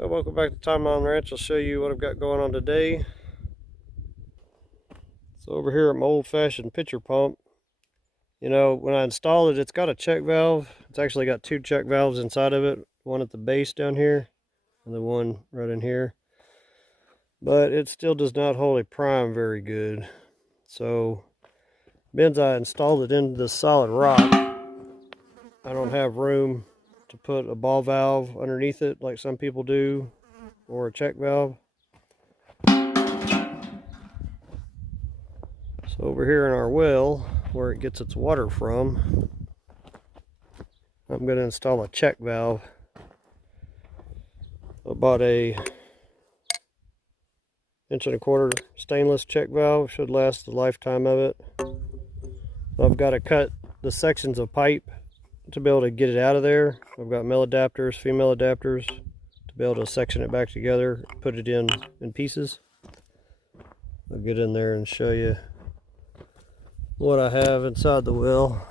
So welcome back to Timeline Ranch. I'll show you what I've got going on today. So over here at my old-fashioned pitcher pump, you know, when I installed it, it's got a check valve. It's actually got two check valves inside of it, one at the base down here and the one right in here. But it still does not hold a prime very good. So since I installed it into this solid rock, I don't have room to put a ball valve underneath it like some people do, or a check valve. So over here in our well, where it gets its water from, I'm going to install a check valve. I bought a 1.25 inch stainless check valve. Should last the lifetime of it. So I've got to cut the sections of pipe to be able to get it out of there. I've got male adapters, female adapters to be able to section it back together, put it in pieces. I'll get in there and show you what I have inside the well.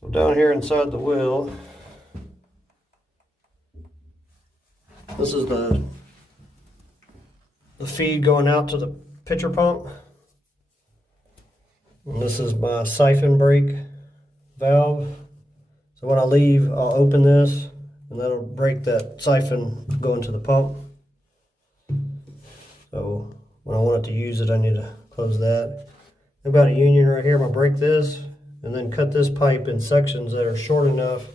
So down here inside the well, this is the feed going out to the pitcher pump. And this is my siphon brake valve. So when I leave, I'll open this and that'll break that siphon going to the pump. So when I want it to use it, I need to close that. I've got a union right here. I'm gonna break this and then cut this pipe in sections that are short enough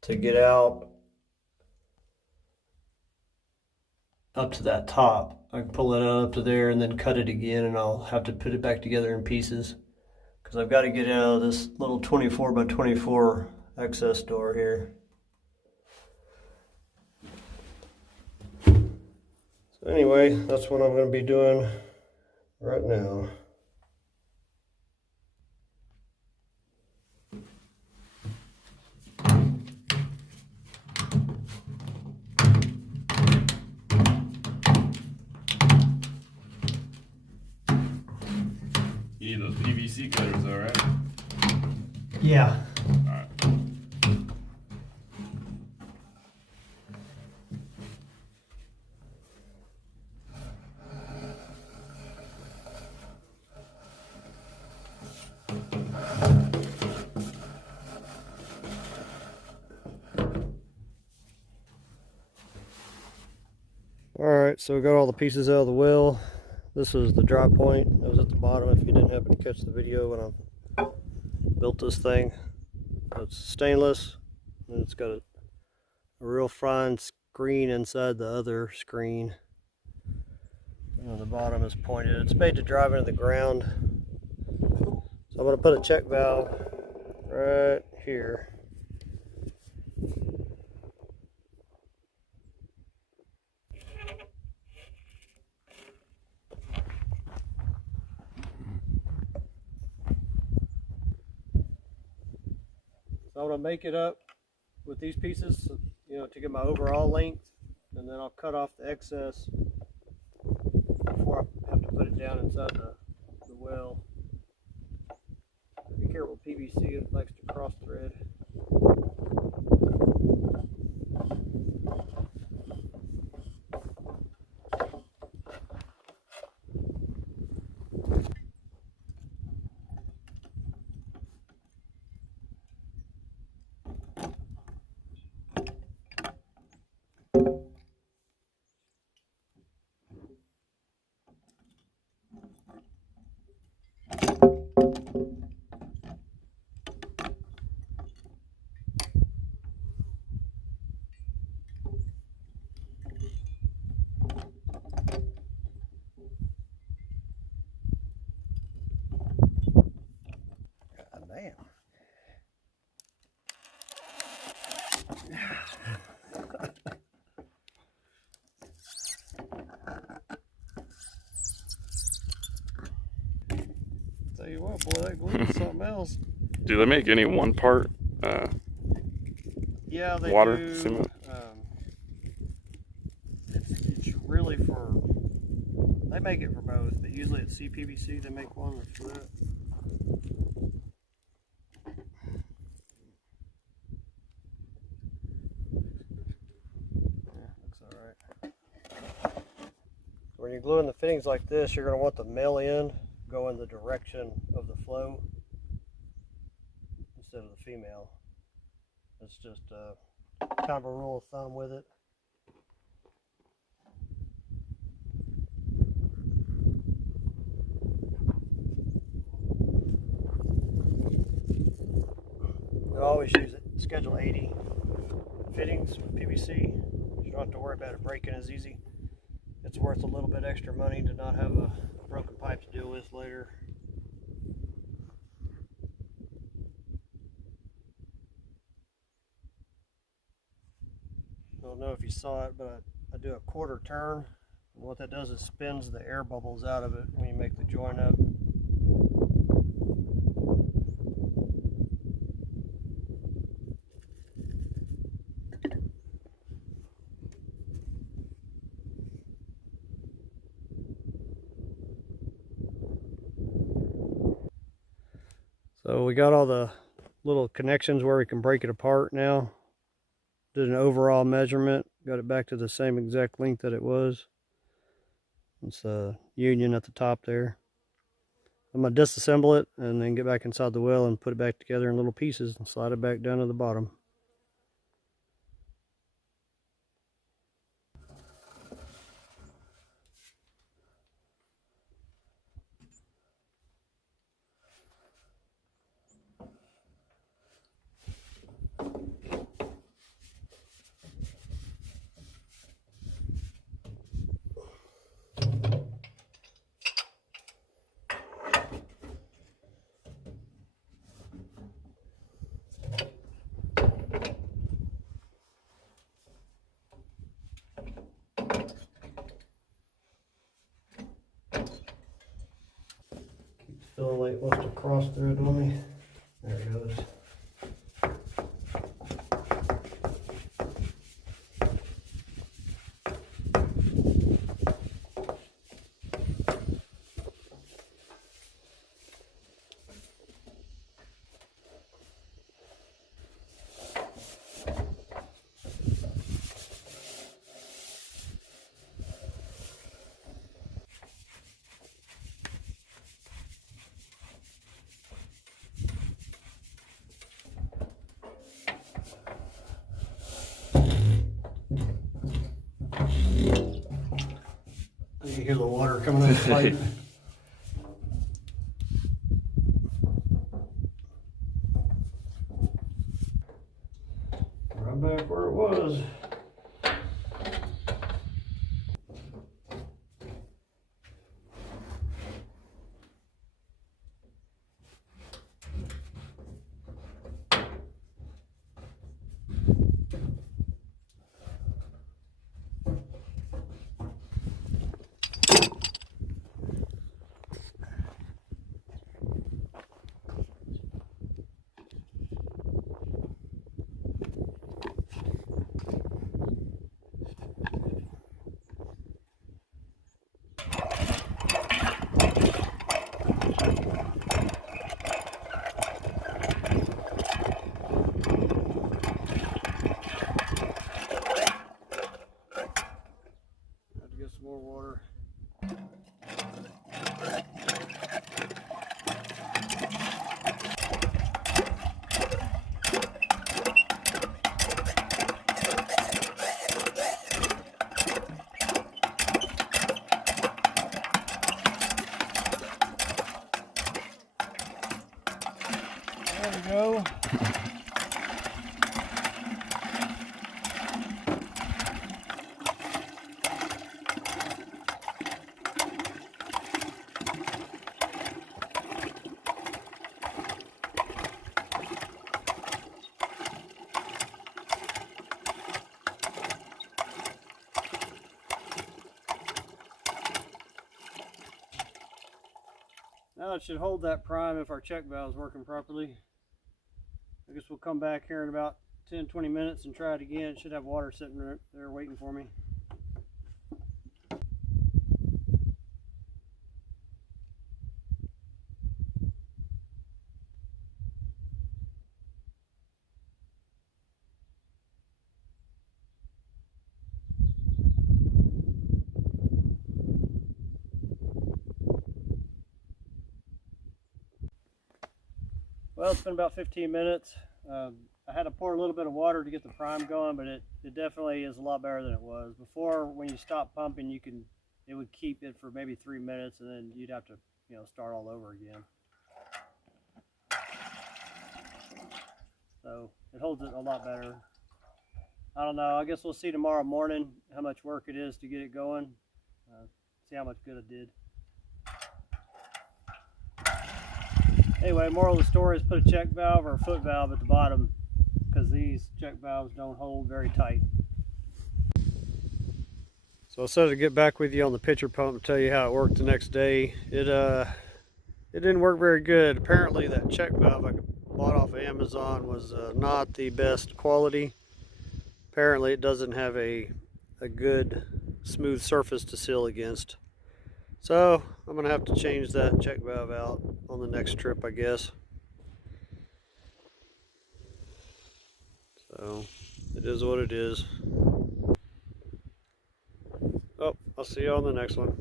to get out up to that top. I can pull it out up to there and then cut it again, and I'll have to put it back together in pieces because I've got to get out of this little 24 by 24 access door here. So anyway, that's what I'm going to be doing right now. You need those PVC cutters though, right? Yeah. Alright. Alright, so we got all the pieces out of the well. This was the dry point. That was at the bottom if you didn't happen to catch the video when I built this thing. It's stainless and it's got a real fine screen inside the other screen. And the bottom is pointed. It's made to drive into the ground. So I'm going to put a check valve right here. So I'm going to make it up with these pieces, you know, to get my overall length, and then I'll cut off the excess before I have to put it down inside the well. Be careful, PVC, it likes to cross thread. Damn. Tell you what, boy, that glue is something else. Do they make any one part Yeah, they water do. cement? It's really for, they make it for both, but usually it's CPVC, they make one that's for that. you're gluing the fittings like this, you're going to want the male end go in the direction of the flow instead of the female. It's just kind of a rule of thumb with it. I always use it. Schedule 80 fittings with PVC. You don't have to worry about it breaking as easy. It's worth a little bit extra money to not have a broken pipe to deal with later. I don't know if you saw it, but I do a quarter turn. And what that does is spins the air bubbles out of it when you make the joint up. So we got all the little connections where we can break it apart now. Did an overall measurement, got it back to the same exact length that it was. It's a union at the top there. I'm going to disassemble it and then get back inside the well and put it back together in little pieces and slide it back down to the bottom. Feeling like it wants to cross through it on me. There it goes. You hear the water coming out of the pipe. Right back where it was. Have to get some more water. There we go. Now it should hold that prime if our check valve is working properly. I guess we'll come back here in about 10-20 minutes and try it again. It should have water sitting right there waiting for me. Well, it's been about 15 minutes. I had to pour a little bit of water to get the prime going, but it definitely is a lot better than it was. Before, when you stop pumping, it would keep it for maybe 3 minutes, and then you'd have to, start all over again. So it holds it a lot better. I don't know. I guess we'll see tomorrow morning how much work it is to get it going. See how much good it did. Anyway, moral of the story is put a check valve or a foot valve at the bottom, because these check valves don't hold very tight. So I said to get back with you on the pitcher pump and tell you how it worked the next day. It didn't work very good. Apparently that check valve I bought off of Amazon was not the best quality. Apparently it doesn't have a good smooth surface to seal against. So I'm gonna have to change that check valve out on the next trip, I guess. So it is what it is. Oh, I'll see you on the next one.